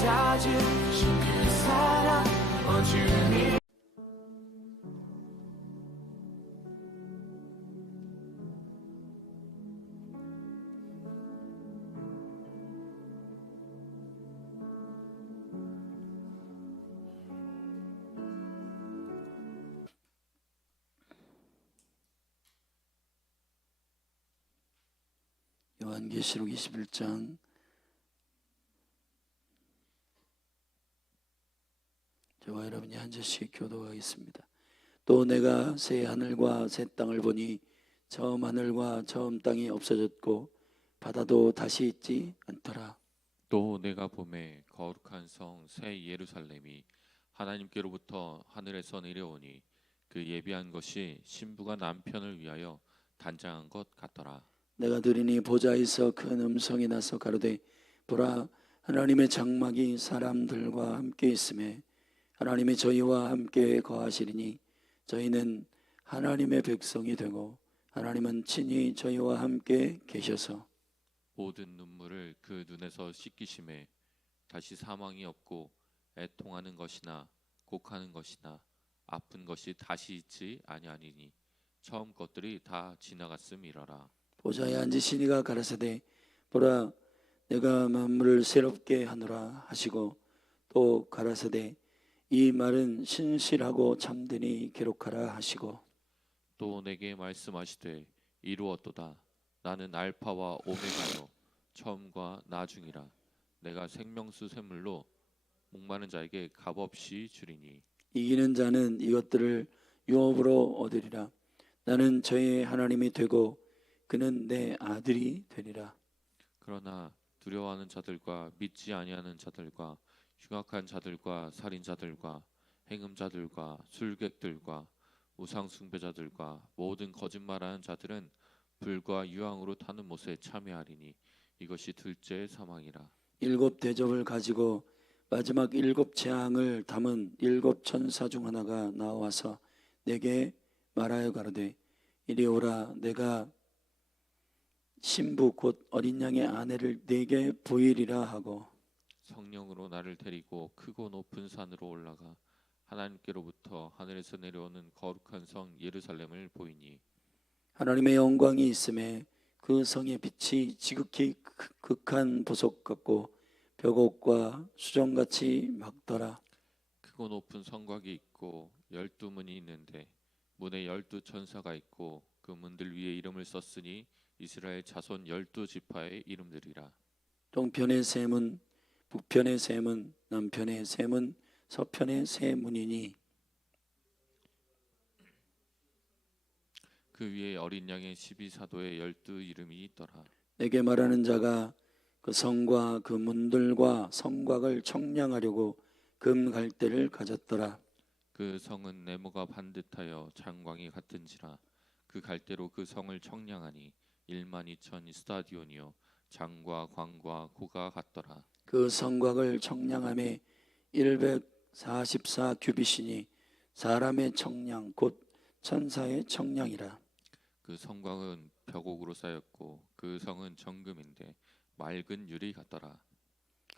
찾으신 그 사랑 주님. 요한계시록 21장 저와 여러분이 한 절씩 교독하겠습니다. 또 내가 새 하늘과 새 땅을 보니 처음 하늘과 처음 땅이 없어졌고 바다도 다시 있지 않더라. 또 내가 보매 거룩한 성 새 예루살렘이 하나님께로부터 하늘에서 내려오니 그 예비한 것이 신부가 남편을 위하여 단장한 것 같더라. 내가 들으니 보좌에서 큰 음성이 나서 가로되 보라 하나님의 장막이 사람들과 함께 있음에 하나님이 저희와 함께 거하시리니 저희는 하나님의 백성이 되고 하나님은 친히 저희와 함께 계셔서 모든 눈물을 그 눈에서 씻기심에 다시 사망이 없고 애통하는 것이나 곡하는 것이나 아픈 것이 다시 있지 아니하니니 처음 것들이 다 지나갔음이러라. 보좌에 앉으신 이가 가라사대 보라 내가 만물을 새롭게 하노라 하시고 또 가라사대 이 말은 신실하고 참되니 기록하라 하시고 또 내게 말씀하시되 이루었도다. 나는 알파와 오메가요 처음과 나중이라. 내가 생명수 샘물로 목마른 자에게 값없이 주리니 이기는 자는 이것들을 유업으로 얻으리라. 나는 저의 하나님이 되고 그는 내 아들이 되리라. 그러나 두려워하는 자들과 믿지 아니하는 자들과 흉악한 자들과 살인자들과 행음자들과 술객들과 우상숭배자들과 모든 거짓말하는 자들은 불과 유황으로 타는 못에 참여하리니 이것이 둘째 사망이라. 일곱 대접을 가지고 마지막 일곱 재앙을 담은 일곱 천사 중 하나가 나와서 내게 말하여 가로되 이리 오라. 내가 신부 곧 어린 양의 아내를 내게 보이리라 하고 성령으로 나를 데리고 크고 높은 산으로 올라가 하나님께로부터 하늘에서 내려오는 거룩한 성 예루살렘을 보이니 하나님의 영광이 있음에 그 성의 빛이 지극히 극한 보석 같고 벽옥과 수정같이 막더라. 크고 높은 성곽이 있고 12문이 있는데 문에 12천사가 있고 그 문들 위에 이름을 썼으니 이스라엘 자손 12지파의 이름들이라. 동편의 세 문, 북편의 세 문, 남편의 세 문, 서편의 세 문이니 그 위에 어린 양의 12사도의 12 이름이 있더라. 내게 말하는 자가 그 성과 그 문들과 성곽을 청량하려고 금 갈대를 가졌더라. 그 성은 네모가 반듯하여 장광이 같은지라. 그 갈대로 그 성을 청량하니 12,000 스타디온이요 장과 광과 고가 같더라. 그 성곽을 청량함에 144 규빗이니 사람의 청량 곧 천사의 청량이라. 그 성곽은 벽옥으로 쌓였고 그 성은 정금인데 맑은 유리 같더라.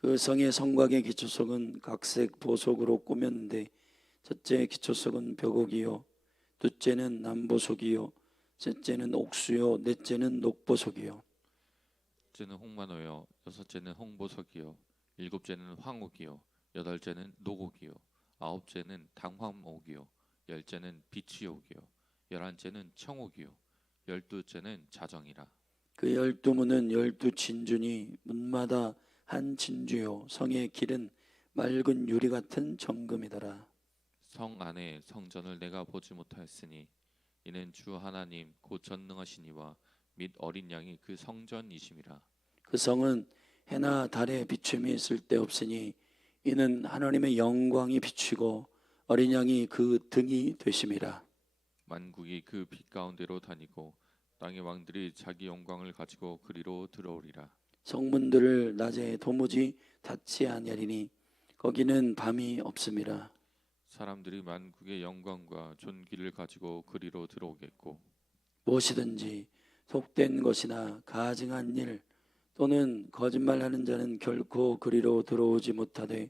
그 성의 성곽의 기초석은 각색 보석으로 꾸몄는데 첫째 기초석은 벽옥이요 둘째는 남보석이요 셋째는 옥수요 넷째는 녹보석이요 째는 홍만호요 여섯째는 홍보석이요 일곱째는 황옥이요 여덟째는 노곡이요 아홉째는 당황옥이요 열째는 비치옥이요 열한째는 청옥이요 열두째는 자정이라. 그 12문은 12진주니 문마다 한 진주요 성의 길은 맑은 유리 같은 정금이더라. 성 안에 성전을 내가 보지 못하였으니 이는 주 하나님 곧 전능하신 이와 및 어린 양이 그 성전이심이라. 그 성은 해나 달의 비춤이 쓸데없으니 이는 하나님의 영광이 비추고 어린 양이 그 등이 되심이라. 만국이 그 빛 가운데로 다니고 땅의 왕들이 자기 영광을 가지고 그리로 들어오리라. 성문들을 낮에 도무지 닫지 아니하리니 거기는 밤이 없음이라. 사람들이 만국의 영광과 존귀를 가지고 그리로 들어오겠고 무엇이든지 속된 것이나 가증한 일 또는 거짓말하는 자는 결코 그리로 들어오지 못하되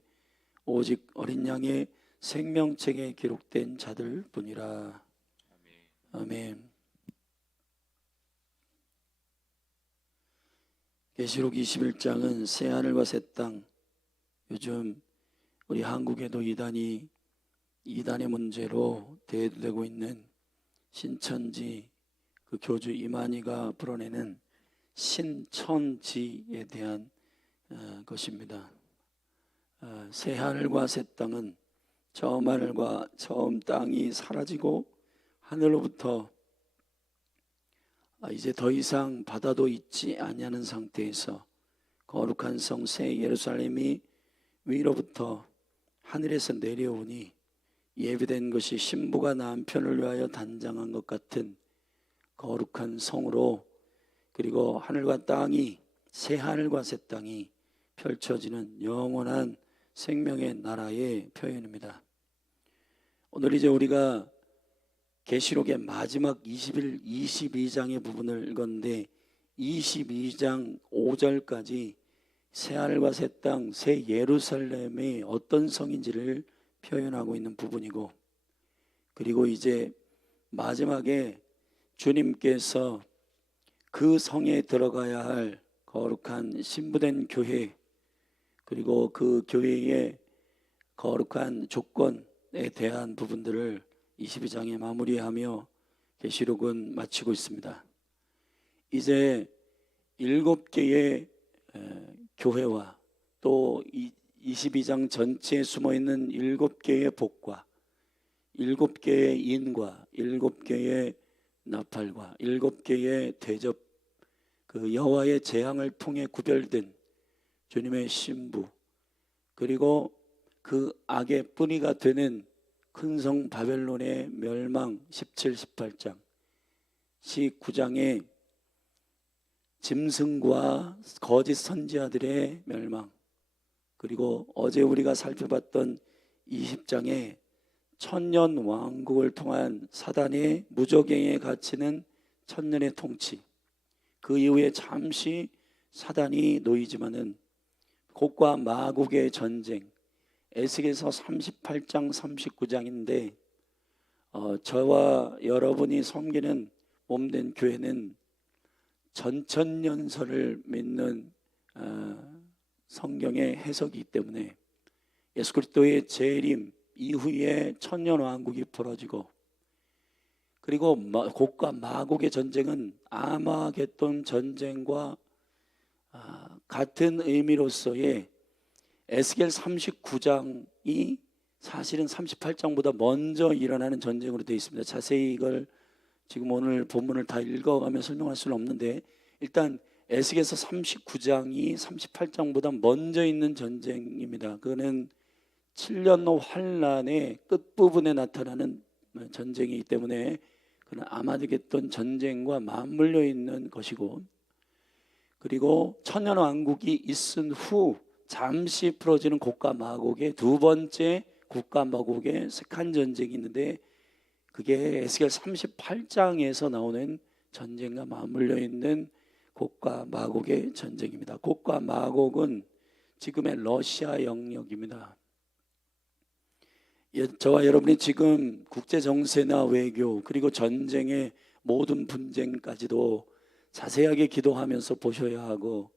오직 어린 양의 생명책에 기록된 자들 뿐이라. 아멘. 계시록 21장은 새하늘과 새 땅, 요즘 우리 한국에도 이단의 문제로 대두되고 있는 신천지 그 교주 이만희가 풀어내는 신천지에 대한 것입니다. 새하늘과 새 땅은 처음 하늘과 처음 땅이 사라지고 하늘로부터 이제 더 이상 바다도 있지 아니하는 상태에서 거룩한 성 새 예루살렘이 위로부터 하늘에서 내려오니 예비된 것이 신부가 남편을 위하여 단장한 것 같은 거룩한 성으로, 그리고 하늘과 땅이, 새 하늘과 새 땅이 펼쳐지는 영원한 생명의 나라의 표현입니다. 오늘 이제 우리가 계시록의 마지막 22장의 부분을 읽었는데 22장 5절까지 새 하늘과 새 땅, 새 예루살렘이 어떤 성인지를 표현하고 있는 부분이고, 그리고 이제 마지막에 주님께서 그 성에 들어가야 할 거룩한 신부된 교회, 그리고 그 교회의 거룩한 조건에 대한 부분들을 22장에 마무리하며 계시록은 마치고 있습니다. 이제 7개의 교회와 또 22장 전체에 숨어있는 7개의 복과 7개의 인과 7개의 나팔과 7개의 대접, 그 여호와의 재앙을 통해 구별된 주님의 신부, 그리고 그 악의 뿌리가 되는 큰 성 바벨론의 멸망 17, 18장, 19장의 짐승과 거짓 선지자들의 멸망, 그리고 어제 우리가 살펴봤던 20장의 천년 왕국을 통한 사단의 무저갱에 갇히는 천년의 통치, 그 이후에 잠시 사단이 놓이지만은 곡과 마곡의 전쟁, 에스겔서 38장 39장인데 저와 여러분이 섬기는 몸된 교회는 전천년설을 믿는 성경의 해석이기 때문에 예수 그리스도의 재림 이후에 천년왕국이 벌어지고, 그리고 곡과 마곡의 전쟁은 아마겟돈 전쟁과 같은 의미로서의 에스겔 39장이 사실은 38장보다 먼저 일어나는 전쟁으로 되어 있습니다. 자세히 이걸 지금 오늘 본문을 다 읽어가며 설명할 수는 없는데, 일단 에스겔서 39장이 38장보다 먼저 있는 전쟁입니다. 그거는 7년로 환란의 끝부분에 나타나는 전쟁이기 때문에 그는 아마겟돈 전쟁과 맞물려 있는 것이고, 그리고 천년왕국이 있은 후 잠시 풀어지는 곡과 마곡의 두 번째 곡과 마곡의 색한 전쟁이 있는데, 그게 에스겔 38장에서 나오는 전쟁과 맞물려 있는 곡과 마곡의 전쟁입니다. 곡과 마곡은 지금의 러시아 영역입니다. 저와 여러분이 지금 국제 정세나 외교, 그리고 전쟁의 모든 분쟁까지도 자세하게 기도하면서 보셔야 하고,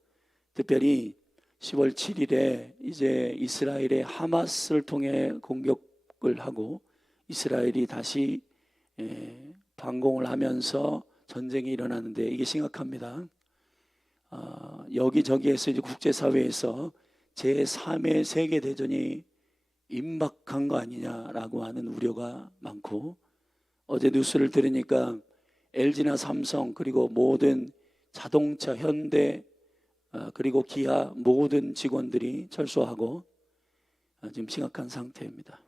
특별히 10월 7일에 이제 이스라엘의 하마스를 통해 공격을 하고 이스라엘이 다시 반공을 하면서 전쟁이 일어나는데, 이게 심각합니다. 여기저기에서 이제 국제사회에서 제3의 세계대전이 임박한 거 아니냐라고 하는 우려가 많고, 어제 뉴스를 들으니까 LG나 삼성, 그리고 모든 자동차, 현대, 그리고 기아 모든 직원들이 철수하고 지금 심각한 상태입니다.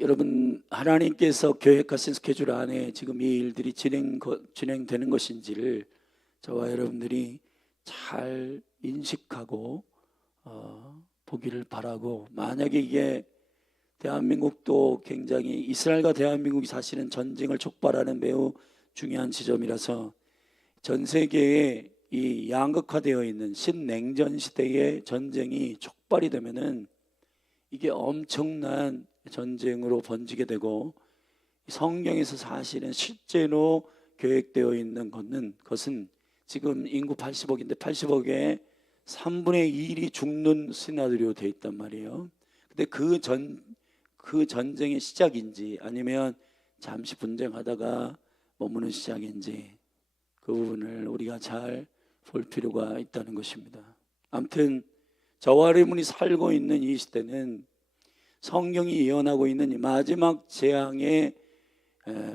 여러분, 하나님께서 계획하신 스케줄 안에 지금 이 일들이 진행되는 것인지를 저와 여러분들이 잘 인식하고 보기를 바라고, 만약에 이게 대한민국도 굉장히, 이스라엘과 대한민국이 사실은 전쟁을 촉발하는 매우 중요한 지점이라서 전 세계에 이 양극화되어 있는 신냉전 시대의 전쟁이 촉발이 되면은 이게 엄청난 전쟁으로 번지게 되고, 성경에서 사실은 실제로 계획되어 있는 것은 지금 인구 80억인데 80억의 3분의 1이 죽는 시나리오 되어 있단 말이에요. 근데 그 전쟁의 시작인지 아니면 잠시 분쟁하다가 머무는 시작인지 그 부분을 우리가 잘 볼 필요가 있다는 것입니다. 아무튼 저와 여러분이 살고 있는 이 시대는 성경이 예언하고 있는 이 마지막 재앙의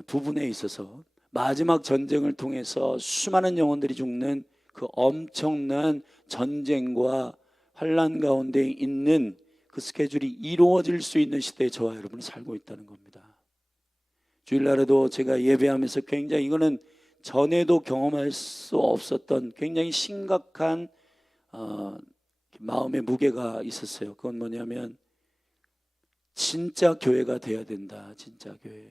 부분에 있어서 마지막 전쟁을 통해서 수많은 영혼들이 죽는 그 엄청난 전쟁과 환난 가운데 있는 그 스케줄이 이루어질 수 있는 시대에 저와 여러분이 살고 있다는 겁니다. 주일날에도 제가 예배하면서 굉장히, 이거는 전에도 경험할 수 없었던 굉장히 심각한 마음의 무게가 있었어요. 그건 뭐냐면 진짜 교회가 돼야 된다. 진짜 교회.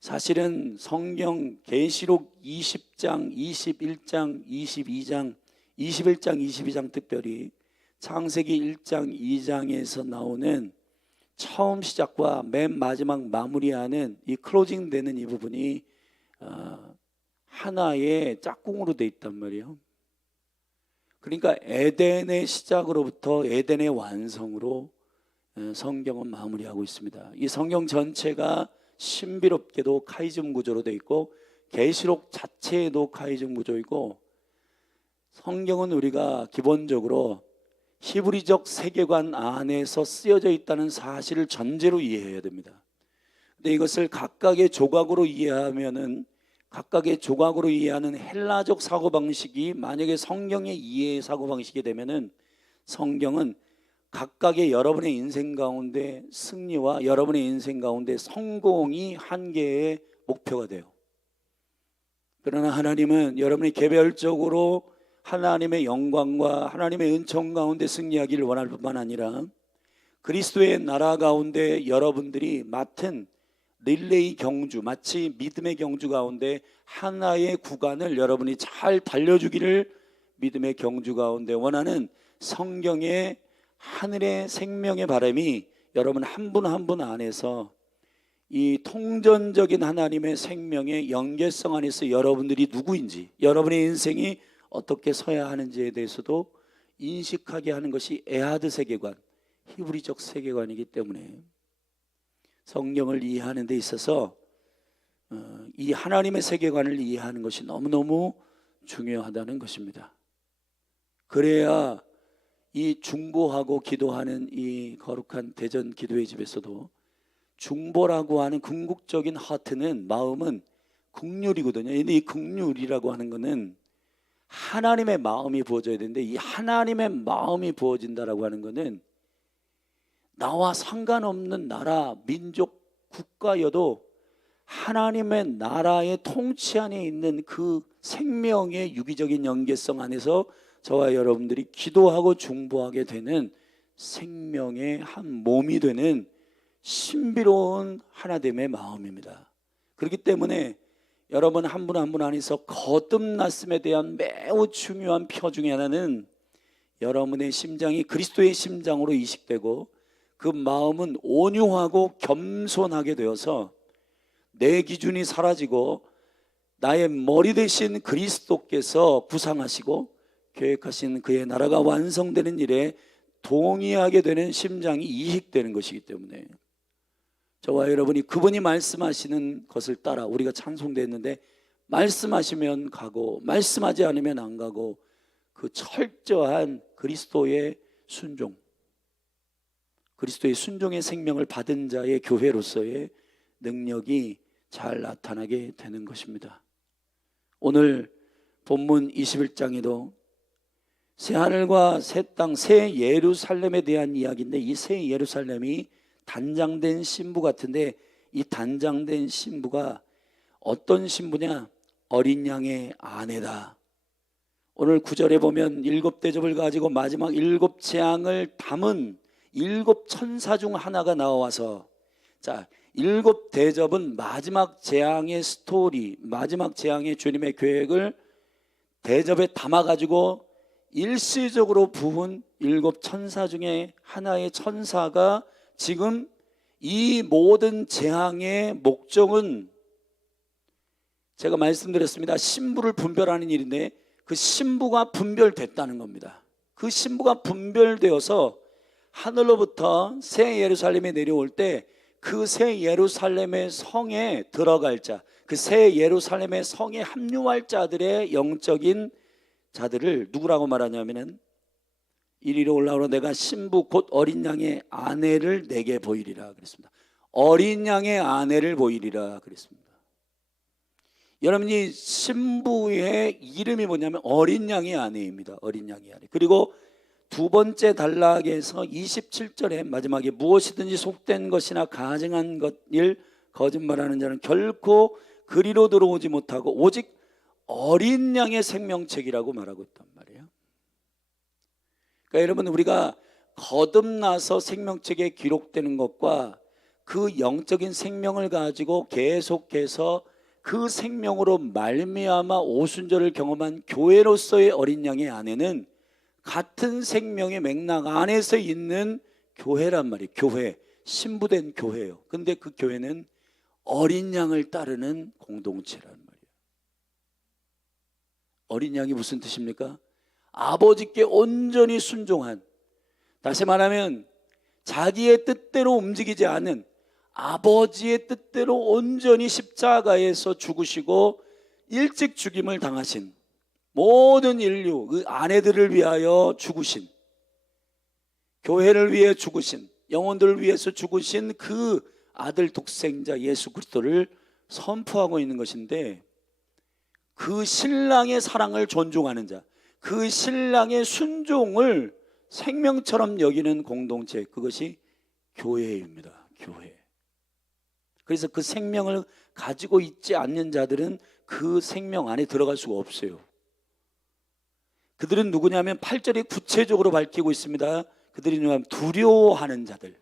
사실은 성경 계시록 20장, 21장, 22장, 21장, 22장 특별히 창세기 1장, 2장에서 나오는 처음 시작과 맨 마지막 마무리하는 이 클로징 되는 이 부분이 하나의 짝꿍으로 돼 있단 말이에요. 그러니까 에덴의 시작으로부터 에덴의 완성으로 성경은 마무리하고 있습니다. 이 성경 전체가 신비롭게도 카이즘 구조로 되어 있고 계시록 자체에도 카이즘 구조이고, 성경은 우리가 기본적으로 히브리적 세계관 안에서 쓰여져 있다는 사실을 전제로 이해해야 됩니다. 근데 이것을 각각의 조각으로 이해하면은, 각각의 조각으로 이해하는 헬라적 사고방식이 만약에 성경의 이해의 사고방식이 되면은 성경은 각각의 여러분의 인생 가운데 승리와 여러분의 인생 가운데 성공이 한 개의 목표가 돼요. 그러나 하나님은 여러분이 개별적으로 하나님의 영광과 하나님의 은총 가운데 승리하기를 원할 뿐만 아니라 그리스도의 나라 가운데 여러분들이 맡은 릴레이 경주, 마치 믿음의 경주 가운데 하나의 구간을 여러분이 잘 달려주기를 믿음의 경주 가운데 원하는 성경의 하늘의 생명의 바람이 여러분 한 분 한 분 안에서 이 통전적인 하나님의 생명의 연계성 안에서 여러분들이 누구인지, 여러분의 인생이 어떻게 서야 하는지에 대해서도 인식하게 하는 것이 에하드 세계관, 히브리적 세계관이기 때문에 성경을 이해하는 데 있어서 이 하나님의 세계관을 이해하는 것이 너무너무 중요하다는 것입니다. 그래야 이 중보하고 기도하는 이 거룩한 대전 기도의 집에서도 중보라고 하는 궁극적인 하트는, 마음은 긍휼이거든요. 근데 이 긍휼이라고 하는 것은 하나님의 마음이 부어져야 되는데, 이 하나님의 마음이 부어진다라고 하는 것은 나와 상관없는 나라, 민족, 국가여도 하나님의 나라의 통치 안에 있는 그 생명의 유기적인 연계성 안에서 저와 여러분들이 기도하고 중보하게 되는 생명의 한 몸이 되는 신비로운 하나됨의 마음입니다. 그렇기 때문에 여러분 한 분 한 분 안에서 거듭났음에 대한 매우 중요한 표 중에 하나는 여러분의 심장이 그리스도의 심장으로 이식되고 그 마음은 온유하고 겸손하게 되어서 내 기준이 사라지고 나의 머리 대신 그리스도께서 구상하시고 계획하신 그의 나라가 완성되는 일에 동의하게 되는 심장이 이식되는 것이기 때문에 저와 여러분이 그분이 말씀하시는 것을 따라, 우리가 찬송됐는데 말씀하시면 가고 말씀하지 않으면 안 가고, 그 철저한 그리스도의 순종, 그리스도의 순종의 생명을 받은 자의 교회로서의 능력이 잘 나타나게 되는 것입니다. 오늘 본문 21장에도 새하늘과 새 땅, 새 예루살렘에 대한 이야기인데, 이 새 예루살렘이 단장된 신부 같은데, 이 단장된 신부가 어떤 신부냐? 어린 양의 아내다. 오늘 9절에 보면 7대접을 가지고 마지막 7재앙을 담은 7천사 중 하나가 나와서, 자, 일곱 대접은 마지막 재앙의 스토리, 마지막 재앙의 주님의 계획을 대접에 담아가지고 일시적으로 부은 일곱 천사 중에 하나의 천사가 지금 이 모든 재앙의 목적은 제가 말씀드렸습니다. 신부를 분별하는 일인데 그 신부가 분별됐다는 겁니다. 그 신부가 분별되어서 하늘로부터 새 예루살렘에 내려올 때 그 새 예루살렘의 성에 들어갈 자, 그 새 예루살렘의 성에 합류할 자들의 영적인 자들을 누구라고 말하냐면은 이리로 올라오러 내가 신부 곧 어린 양의 아내를 내게 보이리라 그랬습니다. 어린 양의 아내를 보이리라 그랬습니다. 여러분이 신부의 이름이 뭐냐면 어린 양의 아내입니다. 어린 양의 아내. 그리고 두 번째 단락에서 27절에 마지막에 무엇이든지 속된 것이나 가증한 일 거짓말하는 자는 결코 그리로 들어오지 못하고 오직 어린 양의 생명책이라고 말하고 있단 말이에요. 그러니까 여러분 우리가 거듭나서 생명책에 기록되는 것과 그 영적인 생명을 가지고 계속해서 그 생명으로 말미암아 오순절을 경험한 교회로서의 어린 양의 아내는 같은 생명의 맥락 안에서 있는 교회란 말이에요. 교회, 신부된 교회예요. 근데 그 교회는 어린 양을 따르는 공동체란 말이에요. 어린 양이 무슨 뜻입니까? 아버지께 온전히 순종한, 다시 말하면 자기의 뜻대로 움직이지 않은 아버지의 뜻대로 온전히 십자가에서 죽으시고 일찍 죽임을 당하신 모든 인류, 그 아내들을 위하여 죽으신, 교회를 위해 죽으신, 영혼들을 위해서 죽으신 그 아들 독생자 예수 그리스도를 선포하고 있는 것인데, 그 신랑의 사랑을 존중하는 자, 그 신랑의 순종을 생명처럼 여기는 공동체, 그것이 교회입니다. 교회. 그래서 그 생명을 가지고 있지 않는 자들은 그 생명 안에 들어갈 수가 없어요. 그들은 누구냐면 8절이 구체적으로 밝히고 있습니다. 그들이 누구냐면 두려워하는 자들.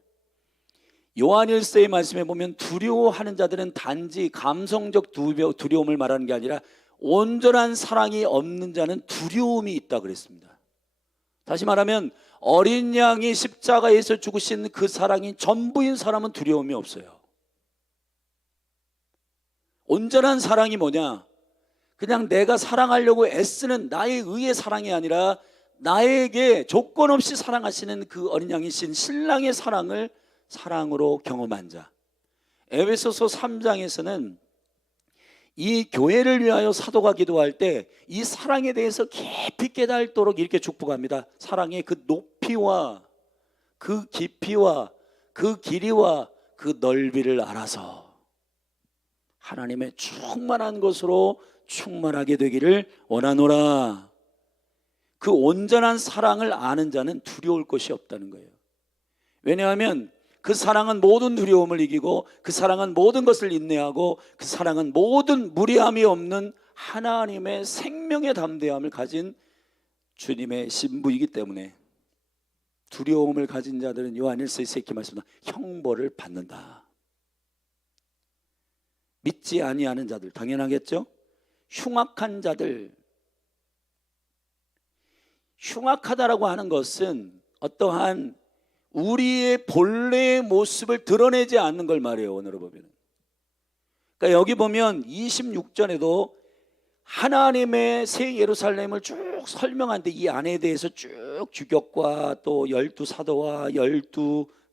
요한일서의 말씀에 보면 두려워하는 자들은 단지 감성적 두려움을 말하는 게 아니라 온전한 사랑이 없는 자는 두려움이 있다 그랬습니다. 다시 말하면 어린 양이 십자가에서 죽으신 그 사랑이 전부인 사람은 두려움이 없어요. 온전한 사랑이 뭐냐? 그냥 내가 사랑하려고 애쓰는 나의 의의 사랑이 아니라 나에게 조건 없이 사랑하시는 그 어린 양이신 신랑의 사랑을 사랑으로 경험한 자. 에베소서 3장에서는 이 교회를 위하여 사도가 기도할 때 이 사랑에 대해서 깊이 깨달도록 이렇게 축복합니다. 사랑의 그 높이와 그 깊이와 그 길이와 그 넓이를 알아서 하나님의 충만한 것으로 충만하게 되기를 원하노라. 그 온전한 사랑을 아는 자는 두려울 것이 없다는 거예요. 왜냐하면 그 사랑은 모든 두려움을 이기고 그 사랑은 모든 것을 인내하고 그 사랑은 모든 무리함이 없는 하나님의 생명의 담대함을 가진 주님의 신부이기 때문에 두려움을 가진 자들은 요한일서에서 이렇게 말씀합니다. 형벌을 받는다. 믿지 아니하는 자들, 당연하겠죠? 흉악한 자들. 흉악하다라고 하는 것은 어떠한 우리의 본래의 모습을 드러내지 않는 걸 말해요. 오늘을 보면. 그러니까 여기 보면 26절에도 하나님의 새 예루살렘을 쭉 설명하는데 이 안에 대해서 쭉 주격과 또 12사도와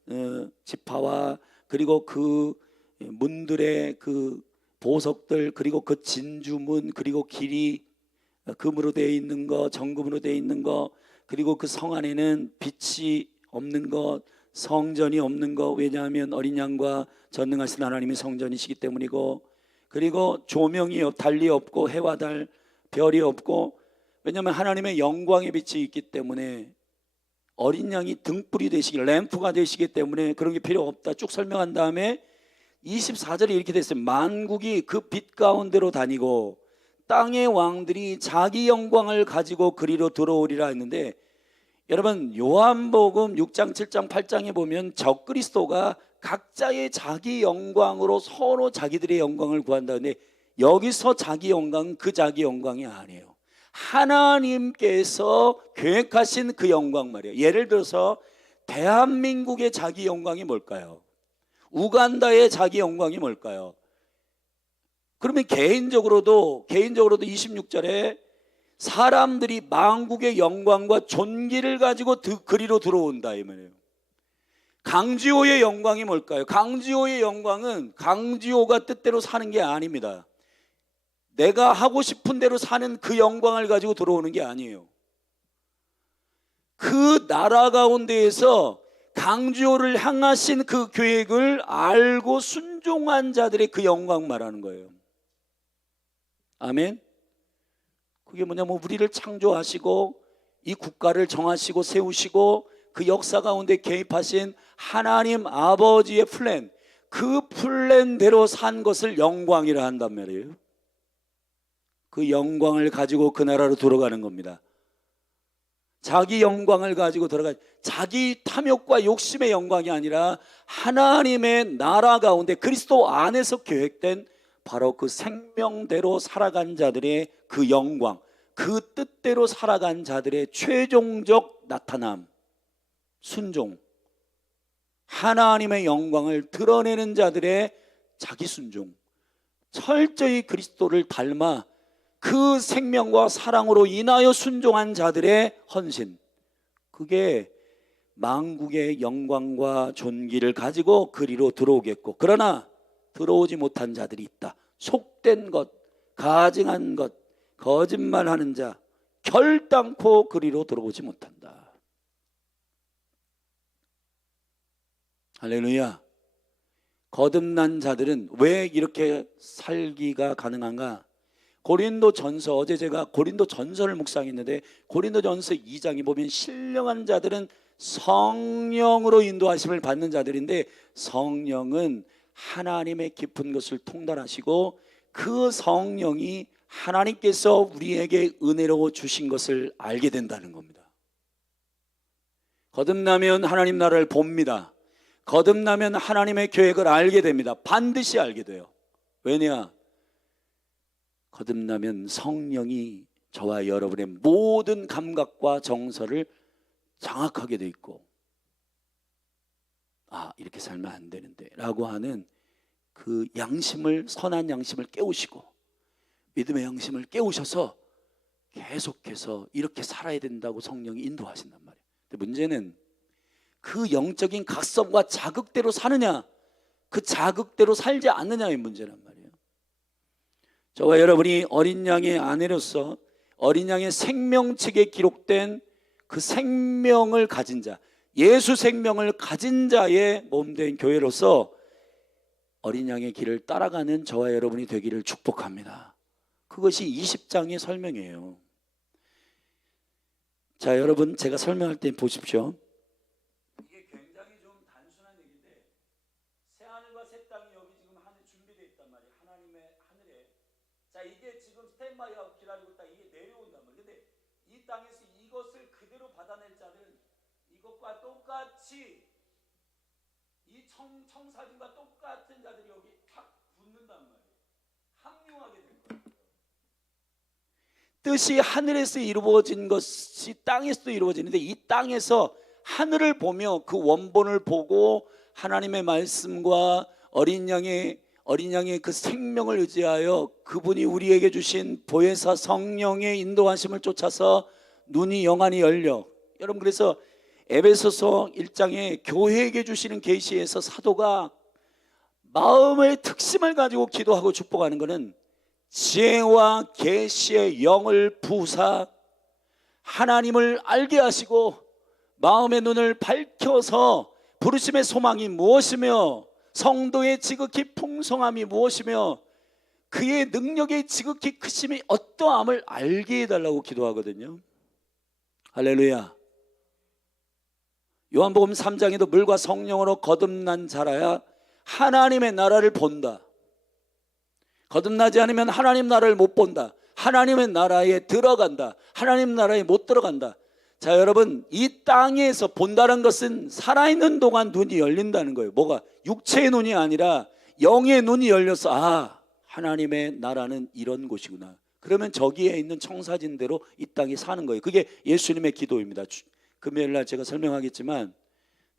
12지파와 그리고 그 문들의 그 보석들, 그리고 그 진주문, 그리고 길이 금으로 되어 있는 것, 정금으로 되어 있는 것, 그리고 그 성 안에는 빛이 없는 것, 성전이 없는 것. 왜냐하면 어린 양과 전능하신 하나님이 성전이시기 때문이고, 그리고 조명이 달리 없고 해와 달 별이 없고, 왜냐하면 하나님의 영광의 빛이 있기 때문에 어린 양이 등불이 되시기, 램프가 되시기 때문에 그런 게 필요 없다 쭉 설명한 다음에 24절에 이렇게 됐어요. 만국이 그 빛 가운데로 다니고 땅의 왕들이 자기 영광을 가지고 그리로 들어오리라 했는데, 여러분 요한복음 6장 7장 8장에 보면 적그리스도가 각자의 자기 영광으로 서로 자기들의 영광을 구한다는데, 여기서 자기 영광은 그 자기 영광이 아니에요. 하나님께서 계획하신 그 영광 말이에요. 예를 들어서 대한민국의 자기 영광이 뭘까요? 우간다의 자기 영광이 뭘까요? 그러면 개인적으로도 26절에 사람들이 만국의 영광과 존귀를 가지고 그리로 들어온다 이 말이에요. 강지호의 영광이 뭘까요? 강지호의 영광은 강지호가 뜻대로 사는 게 아닙니다. 내가 하고 싶은 대로 사는 그 영광을 가지고 들어오는 게 아니에요. 그 나라 가운데에서 강지호를 향하신 그 계획을 알고 순종한 자들의 그 영광 말하는 거예요. 아멘. 그게 뭐냐면 우리를 창조하시고 이 국가를 정하시고 세우시고 그 역사 가운데 개입하신 하나님 아버지의 플랜, 그 플랜대로 산 것을 영광이라 한단 말이에요. 그 영광을 가지고 그 나라로 들어가는 겁니다. 자기 영광을 가지고 들어가, 자기 탐욕과 욕심의 영광이 아니라 하나님의 나라 가운데 그리스도 안에서 계획된 바로 그 생명대로 살아간 자들의 그 영광, 그 뜻대로 살아간 자들의 최종적 나타남, 순종, 하나님의 영광을 드러내는 자들의 자기 순종, 철저히 그리스도를 닮아 그 생명과 사랑으로 인하여 순종한 자들의 헌신, 그게 만국의 영광과 존귀를 가지고 그리로 들어오겠고, 그러나 들어오지 못한 자들이 있다. 속된 것, 가증한 것, 거짓말하는 자, 결단코 그리로 들어오지 못한다. 할렐루야. 거듭난 자들은 왜 이렇게 살기가 가능한가? 고린도전서, 어제 제가 고린도전서를 묵상했는데 고린도전서 2장에 보면 신령한 자들은 성령으로 인도하심을 받는 자들인데, 성령은 하나님의 깊은 것을 통달하시고 그 성령이 하나님께서 우리에게 은혜로 주신 것을 알게 된다는 겁니다. 거듭나면 하나님 나라를 봅니다. 거듭나면 하나님의 계획을 알게 됩니다. 반드시 알게 돼요. 왜냐? 거듭나면 성령이 저와 여러분의 모든 감각과 정서를 장악하게 돼 있고, 이렇게 살면 안 되는데 라고 하는 그 양심을, 선한 양심을 깨우시고 믿음의 양심을 깨우셔서 계속해서 이렇게 살아야 된다고 성령이 인도하신단 말이에요. 근데 문제는 그 영적인 각성과 자극대로 사느냐, 그 자극대로 살지 않느냐의 문제란 말이에요. 저와 여러분이 어린 양의 아내로서 어린 양의 생명책에 기록된 그 생명을 가진 자, 예수 생명을 가진 자의 몸된 교회로서 어린 양의 길을 따라가는 저와 여러분이 되기를 축복합니다. 그것이 20장의 설명이에요. 자, 여러분, 제가 설명할 때 보십시오. 이게 굉장히 좀 단순한 얘기인데, 새 하늘과 새 땅이 여기 지금 준비되어 있단 말이에요. 하나님의 하늘에. 자, 이게 지금 스탠바이하고 기다리고 있다. 이게 내려온단 말이에요. 근데 이 땅에서 이것을 그대로 받아낼 자들은 이것과 똑같이 이 청사진과 똑같은 자들이 여기 탁 붙는단 말이에요. 합류하게 될 거예요. 뜻이 하늘에서 이루어진 것이 땅에서도 이루어지는데, 이 땅에서 하늘을 보며 그 원본을 보고 하나님의 말씀과 어린 양의 그 생명을 의지하여 그분이 우리에게 주신 보혜사 성령의 인도하심을 쫓아서 눈이 영안이 열려. 여러분, 그래서 에베소서 1장에 교회에게 주시는 계시에서 사도가 마음의 특심을 가지고 기도하고 축복하는 것은 지혜와 계시의 영을 부으사 하나님을 알게 하시고 마음의 눈을 밝혀서 부르심의 소망이 무엇이며 성도의 지극히 풍성함이 무엇이며 그의 능력의 지극히 크심이 어떠함을 알게 해달라고 기도하거든요. 할렐루야. 요한복음 3장에도 물과 성령으로 거듭난 자라야 하나님의 나라를 본다. 거듭나지 않으면 하나님 나라를 못 본다. 하나님의 나라에 들어간다. 하나님 나라에 못 들어간다. 자, 여러분, 이 땅에서 본다는 것은 살아있는 동안 눈이 열린다는 거예요. 뭐가? 육체의 눈이 아니라 영의 눈이 열려서 하나님의 나라는 이런 곳이구나. 그러면 저기에 있는 청사진대로 이 땅에 사는 거예요. 그게 예수님의 기도입니다. 금요일 날 제가 설명하겠지만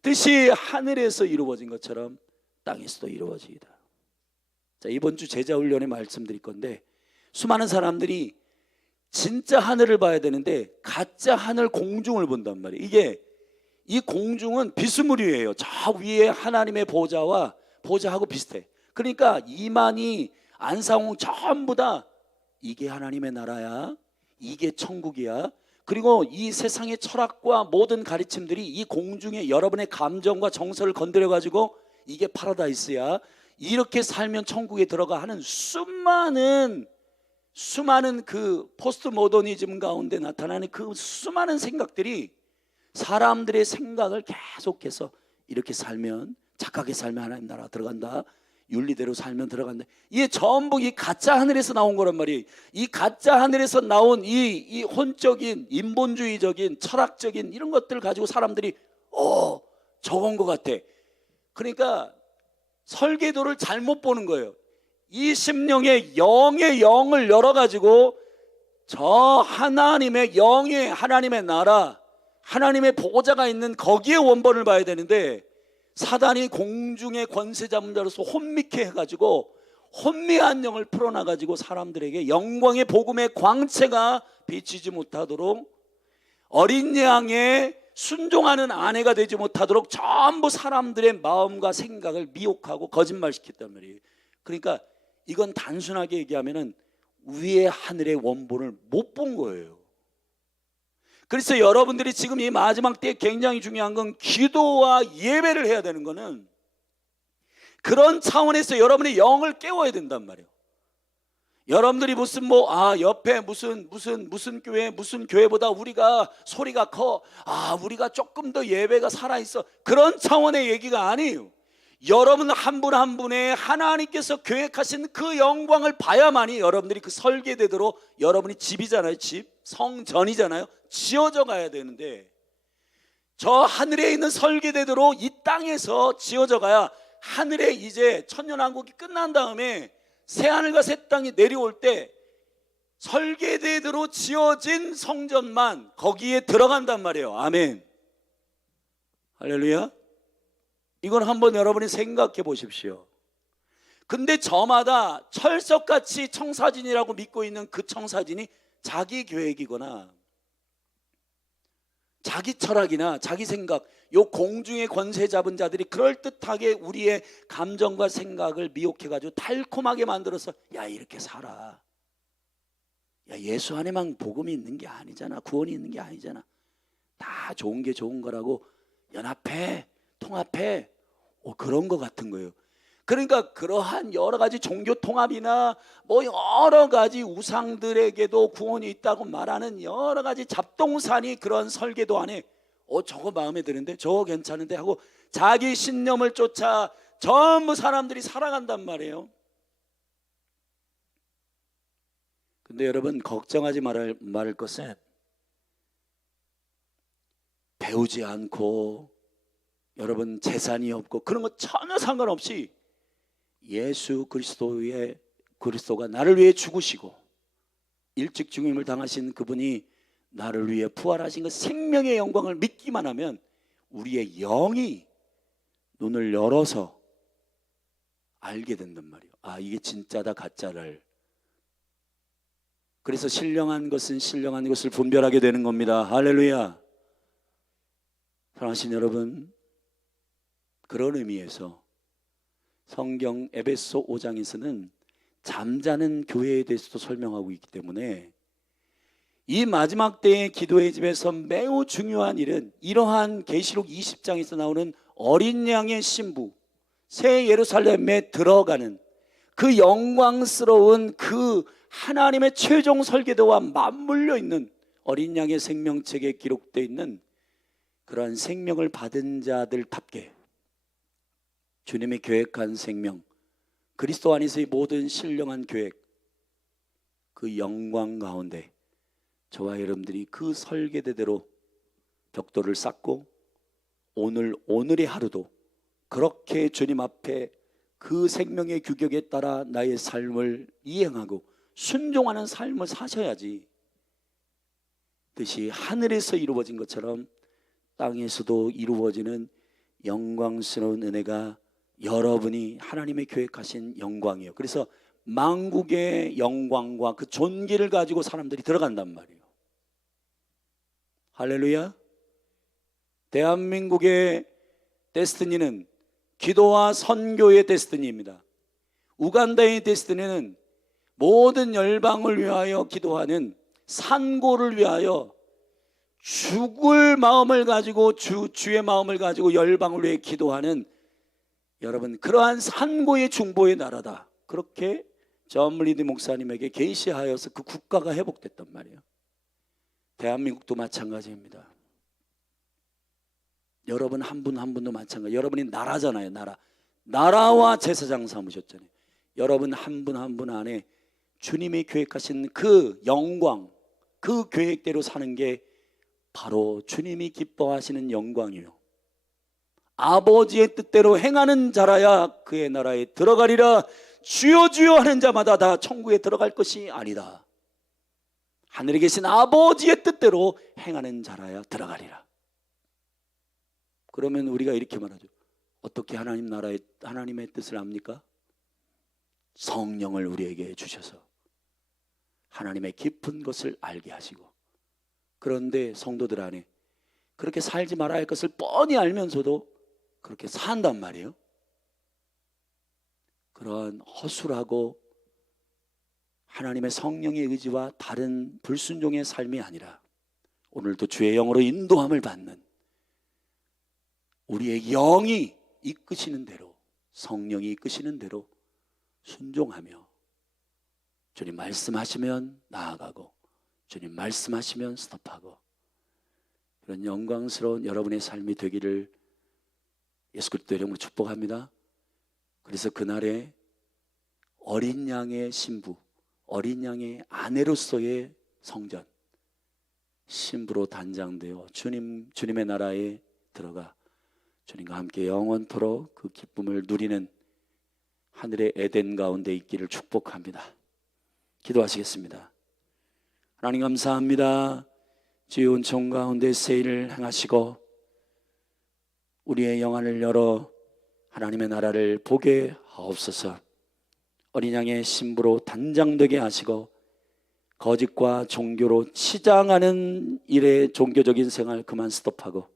뜻이 하늘에서 이루어진 것처럼 땅에서도 이루어지이다. 자, 이번 주 제자훈련에 말씀드릴 건데, 수많은 사람들이 진짜 하늘을 봐야 되는데 가짜 하늘 공중을 본단 말이에요. 이게 이 공중은 비스무리예요. 저 위에 하나님의 보좌하고 비슷해. 그러니까 이만희, 안상홍 전부 다 이게 하나님의 나라야, 이게 천국이야. 그리고 이 세상의 철학과 모든 가르침들이 이 공중에 여러분의 감정과 정서를 건드려 가지고 이게 파라다이스야, 이렇게 살면 천국에 들어가 하는 수많은 그 포스트 모더니즘 가운데 나타나는 그 수많은 생각들이 사람들의 생각을 계속해서 이렇게 살면, 착하게 살면 하나님 나라 들어간다, 윤리대로 살면 들어간다. 이게 전부 이 가짜 하늘에서 나온 거란 말이에요. 이 가짜 하늘에서 나온 이 혼적인 인본주의적인 철학적인 이런 것들 가지고 사람들이 저건 것 같아. 그러니까 설계도를 잘못 보는 거예요. 이 심령의 영의 영을 열어가지고 저 하나님의 영의 하나님의 나라, 하나님의 보호자가 있는 거기에 원본을 봐야 되는데, 사단이 공중의 권세 잡은 자로서 혼미케 해가지고 혼미한 영을 풀어놔가지고 사람들에게 영광의 복음의 광채가 비치지 못하도록, 어린 양의 순종하는 아내가 되지 못하도록 전부 사람들의 마음과 생각을 미혹하고 거짓말시켰단 말이에요. 그러니까 이건 단순하게 얘기하면은 위의 하늘의 원본을 못 본 거예요. 그래서 여러분들이 지금 이 마지막 때에 굉장히 중요한 건 기도와 예배를 해야 되는 거는 그런 차원에서 여러분의 영을 깨워야 된단 말이에요. 여러분들이 무슨 옆에 무슨 교회, 무슨 교회보다 우리가 소리가 커, 우리가 조금 더 예배가 살아있어, 그런 차원의 얘기가 아니에요. 여러분 한 분 한 분의 하나님께서 계획하신 그 영광을 봐야만이 여러분들이 그 설계대로, 여러분이 집이잖아요, 집, 성전이잖아요, 지어져 가야 되는데, 저 하늘에 있는 설계대로 이 땅에서 지어져 가야 하늘에 이제 천년왕국이 끝난 다음에 새하늘과 새 땅이 내려올 때 설계대로 지어진 성전만 거기에 들어간단 말이에요. 아멘, 할렐루야. 이건 한번 여러분이 생각해 보십시오. 근데 저마다 철석같이 청사진이라고 믿고 있는 그 청사진이 자기 계획이거나 자기 철학이나 자기 생각, 요 공중의 권세 잡은 자들이 그럴듯하게 우리의 감정과 생각을 미혹해가지고 달콤하게 만들어서 이렇게 살아, 예수 안에만 복음이 있는 게 아니잖아, 구원이 있는 게 아니잖아, 다 좋은 게 좋은 거라고 연합해, 통합해, 그런 거 같은 거예요. 그러니까 그러한 여러 가지 종교 통합이나 여러 가지 우상들에게도 구원이 있다고 말하는 여러 가지 잡동사니 그런 설계도 안에 저거 마음에 드는데, 저거 괜찮은데 하고 자기 신념을 쫓아 전부 사람들이 살아간단 말이에요. 근데 여러분 걱정하지 말을 것은, 배우지 않고 여러분 재산이 없고 그런 거 전혀 상관없이 예수 그리스도가 나를 위해 죽으시고 일찍 죽임을 당하신 그분이 나를 위해 부활하신 그 생명의 영광을 믿기만 하면 우리의 영이 눈을 열어서 알게 된단 말이에요. 이게 진짜다 가짜를. 그래서 신령한 것은 신령한 것을 분별하게 되는 겁니다. 할렐루야. 사랑하신 여러분, 그런 의미에서 성경 에베소 5장에서는 잠자는 교회에 대해서도 설명하고 있기 때문에 이 마지막 때의 기도의 집에서 매우 중요한 일은 이러한 계시록 20장에서 나오는 어린 양의 신부, 새 예루살렘에 들어가는 그 영광스러운 그 하나님의 최종 설계도와 맞물려 있는 어린 양의 생명책에 기록되어 있는 그러한 생명을 받은 자들답게 주님이 계획한 생명, 그리스도 안에서의 모든 신령한 계획, 그 영광 가운데 저와 여러분들이 그 설계대로 벽돌을 쌓고 오늘의 하루도 그렇게 주님 앞에 그 생명의 규격에 따라 나의 삶을 이행하고 순종하는 삶을 사셔야지, 뜻이 하늘에서 이루어진 것처럼 땅에서도 이루어지는 영광스러운 은혜가 여러분이 하나님의 계획하신 영광이에요. 그래서 만국의 영광과 그 존귀를 가지고 사람들이 들어간단 말이에요. 할렐루야. 대한민국의 데스티니는 기도와 선교의 데스티니입니다. 우간다의 데스티니는 모든 열방을 위하여 기도하는, 산고를 위하여 죽을 마음을 가지고 주의 마음을 가지고 열방을 위해 기도하는, 여러분, 그러한 산고의 중보의 나라다. 그렇게 존 리드 목사님에게 계시하여서 그 국가가 회복됐단 말이에요. 대한민국도 마찬가지입니다. 여러분 한 분 한 분도 마찬가지. 여러분이 나라잖아요. 나라와 제사장 삼으셨잖아요. 여러분 한 분 한 분 안에 주님이 계획하신 그 영광, 그 계획대로 사는 게 바로 주님이 기뻐하시는 영광이에요. 아버지의 뜻대로 행하는 자라야 그의 나라에 들어가리라. 주여 주여 하는 자마다 다 천국에 들어갈 것이 아니다. 하늘에 계신 아버지의 뜻대로 행하는 자라야 들어가리라. 그러면 우리가 이렇게 말하죠. 어떻게 하나님의 뜻을 압니까? 성령을 우리에게 주셔서 하나님의 깊은 것을 알게 하시고, 그런데 성도들 안에 그렇게 살지 말아야 할 것을 뻔히 알면서도 그렇게 산단 말이에요. 그러한 허술하고 하나님의 성령의 의지와 다른 불순종의 삶이 아니라 오늘도 주의 영으로 인도함을 받는, 우리의 영이 이끄시는 대로, 성령이 이끄시는 대로 순종하며 주님 말씀하시면 나아가고 주님 말씀하시면 스톱하고, 그런 영광스러운 여러분의 삶이 되기를 예수 그리스도의 이름으로 축복합니다. 그래서 그날에 어린 양의 신부, 어린 양의 아내로서의 성전, 신부로 단장되어 주님의 나라에 들어가 주님과 함께 영원토록 그 기쁨을 누리는 하늘의 에덴 가운데 있기를 축복합니다. 기도하시겠습니다. 하나님 감사합니다. 주의 은총 가운데 새 일을 행하시고 우리의 영안을 열어 하나님의 나라를 보게 하옵소서. 어린 양의 신부로 단장되게 하시고 거짓과 종교로 치장하는 일의 종교적인 생활 그만 스톱하고,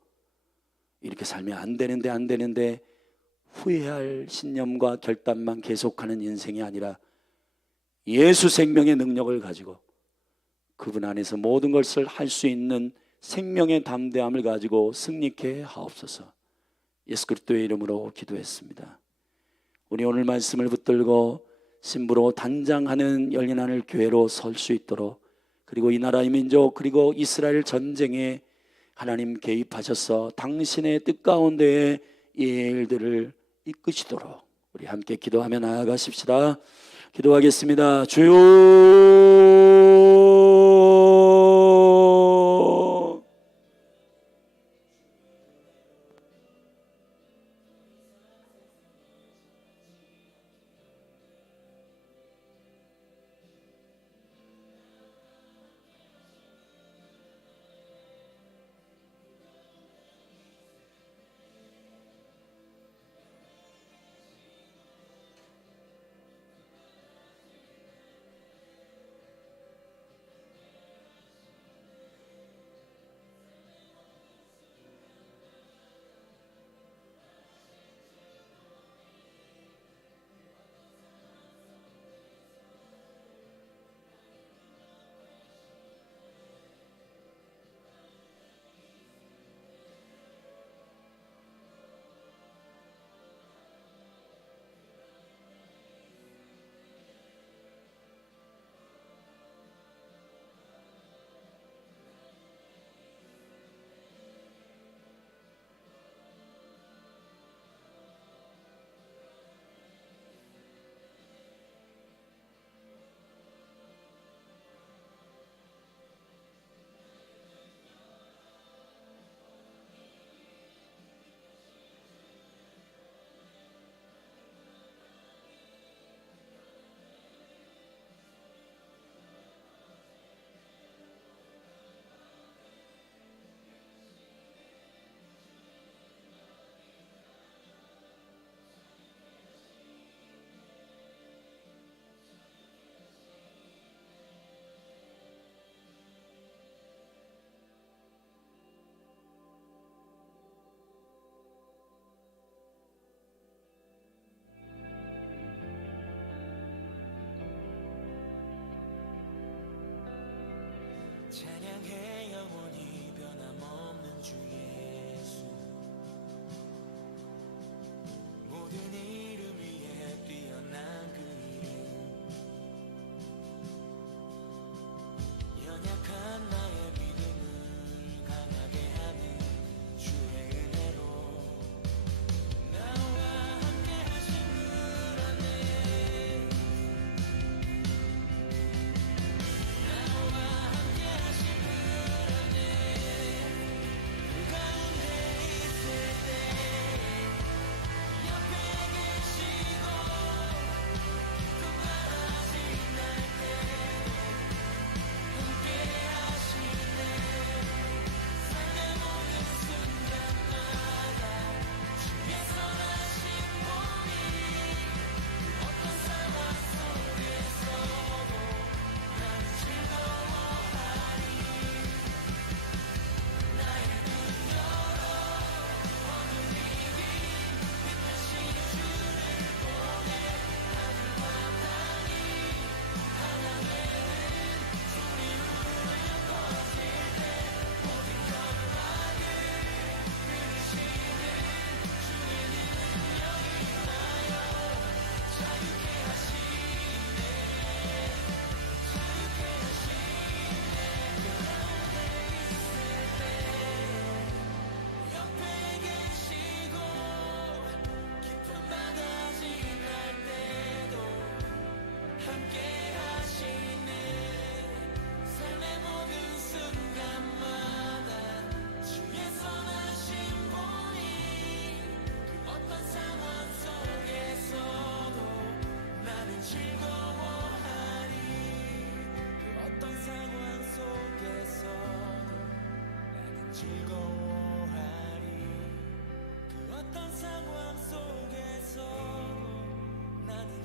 이렇게 살면 안 되는데 후회할 신념과 결단만 계속하는 인생이 아니라 예수 생명의 능력을 가지고 그분 안에서 모든 것을 할 수 있는 생명의 담대함을 가지고 승리케 하옵소서. 예수 그리스도의 이름으로 기도했습니다. 우리 오늘 말씀을 붙들고 신부로 단장하는 열린 하늘 교회로 설 수 있도록, 그리고 이 나라의 민족, 그리고 이스라엘 전쟁에 하나님 개입하셔서 당신의 뜻 가운데에 이 일들을 이끄시도록 우리 함께 기도하며 나아가십시다. 기도하겠습니다. 주여,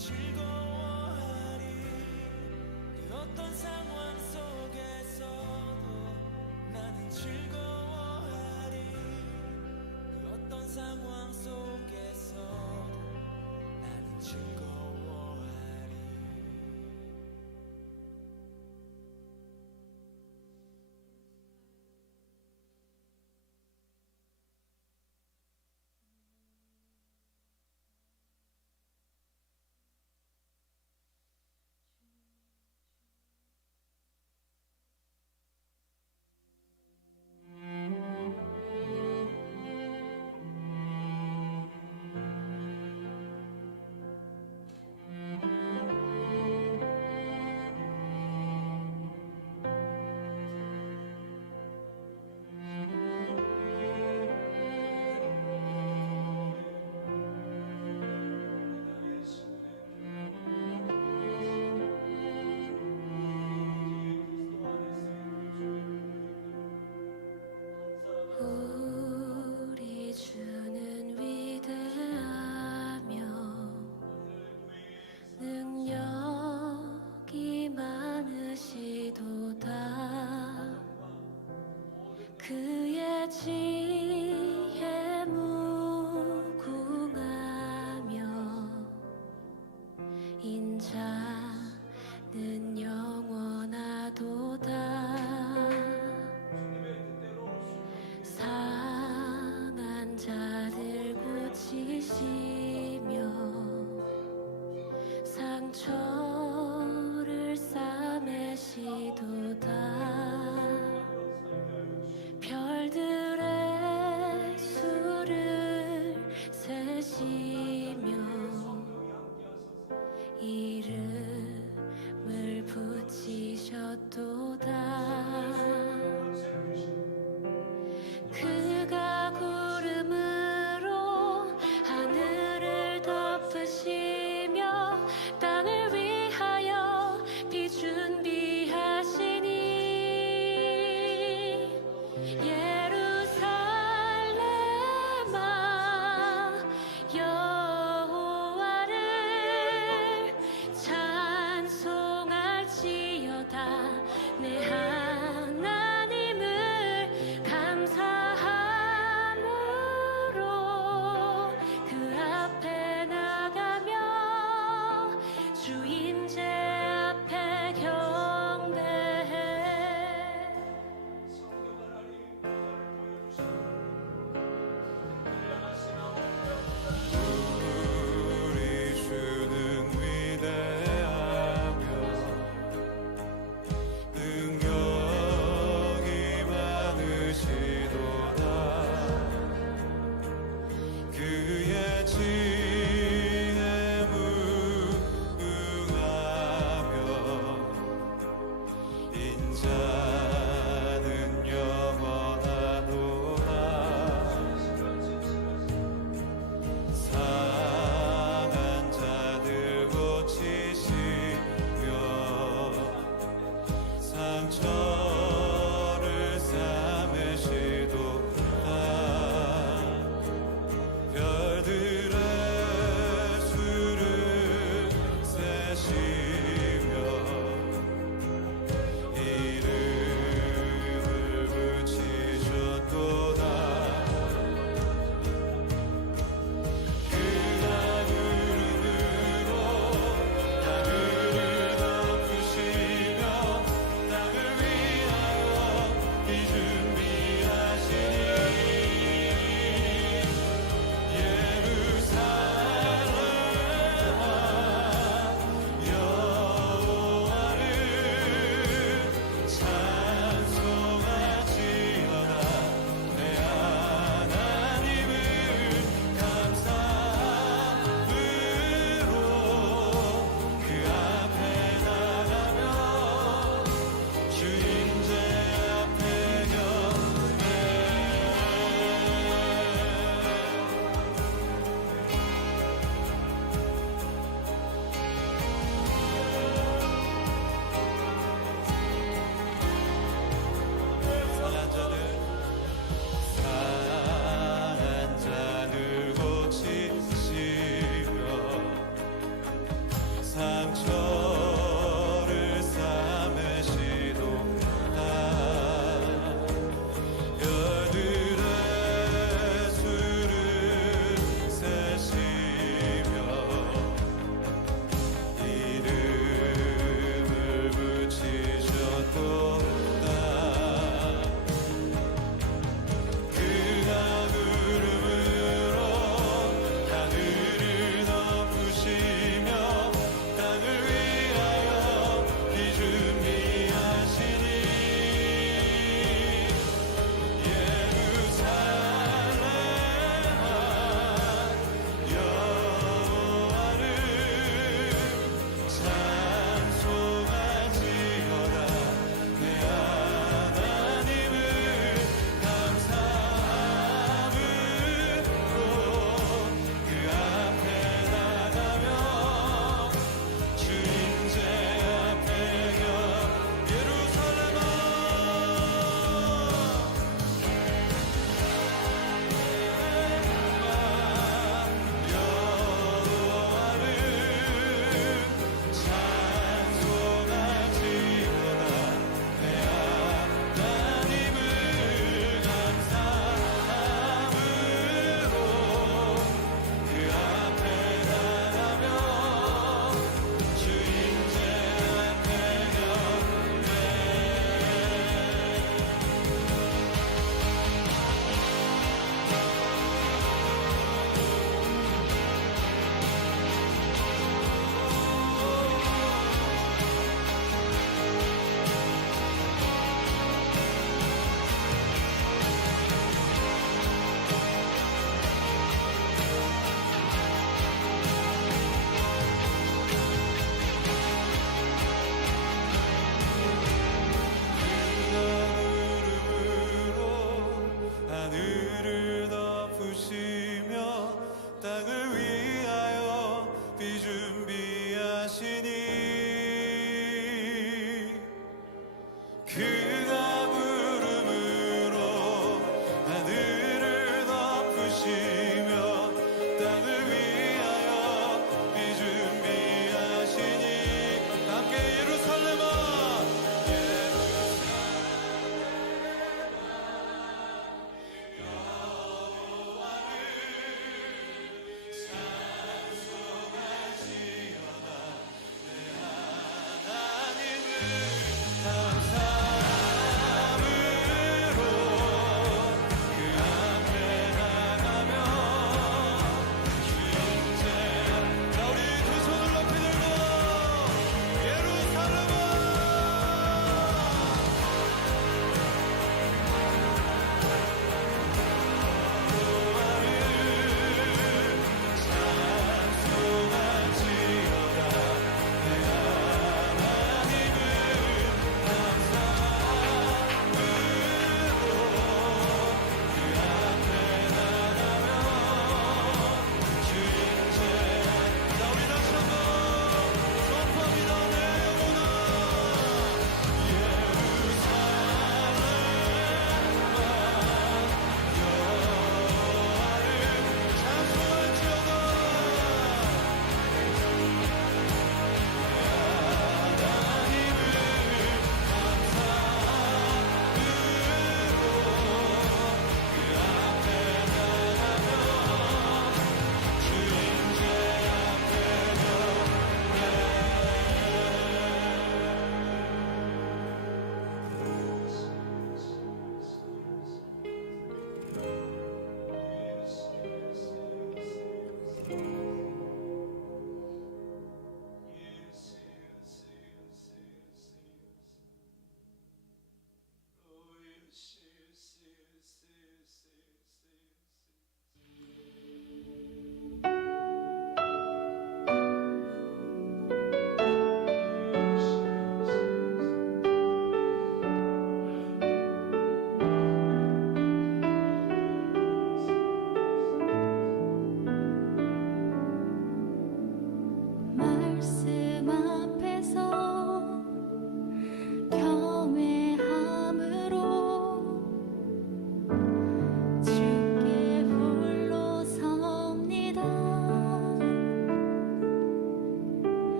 즐거워하리. 그 어떤 상황 속에서도 나는 즐거워하리. 그 어떤 상황 속에서도 나는 즐거워하리.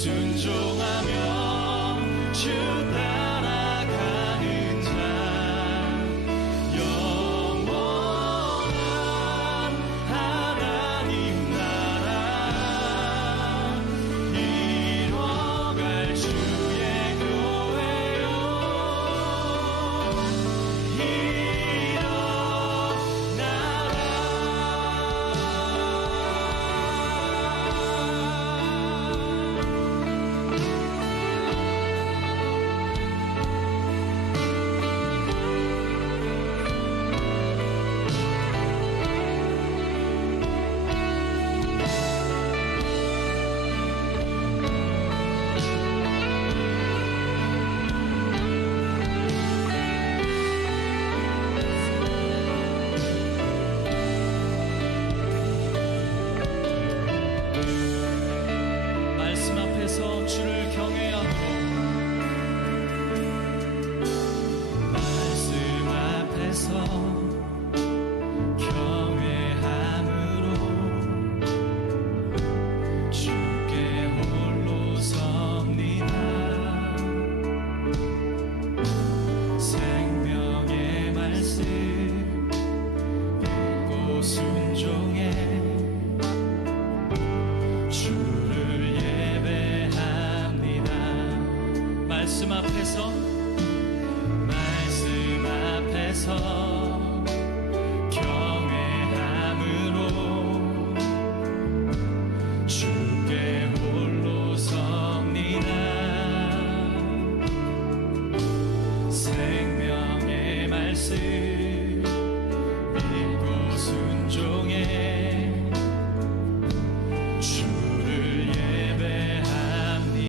순종하며 주 따라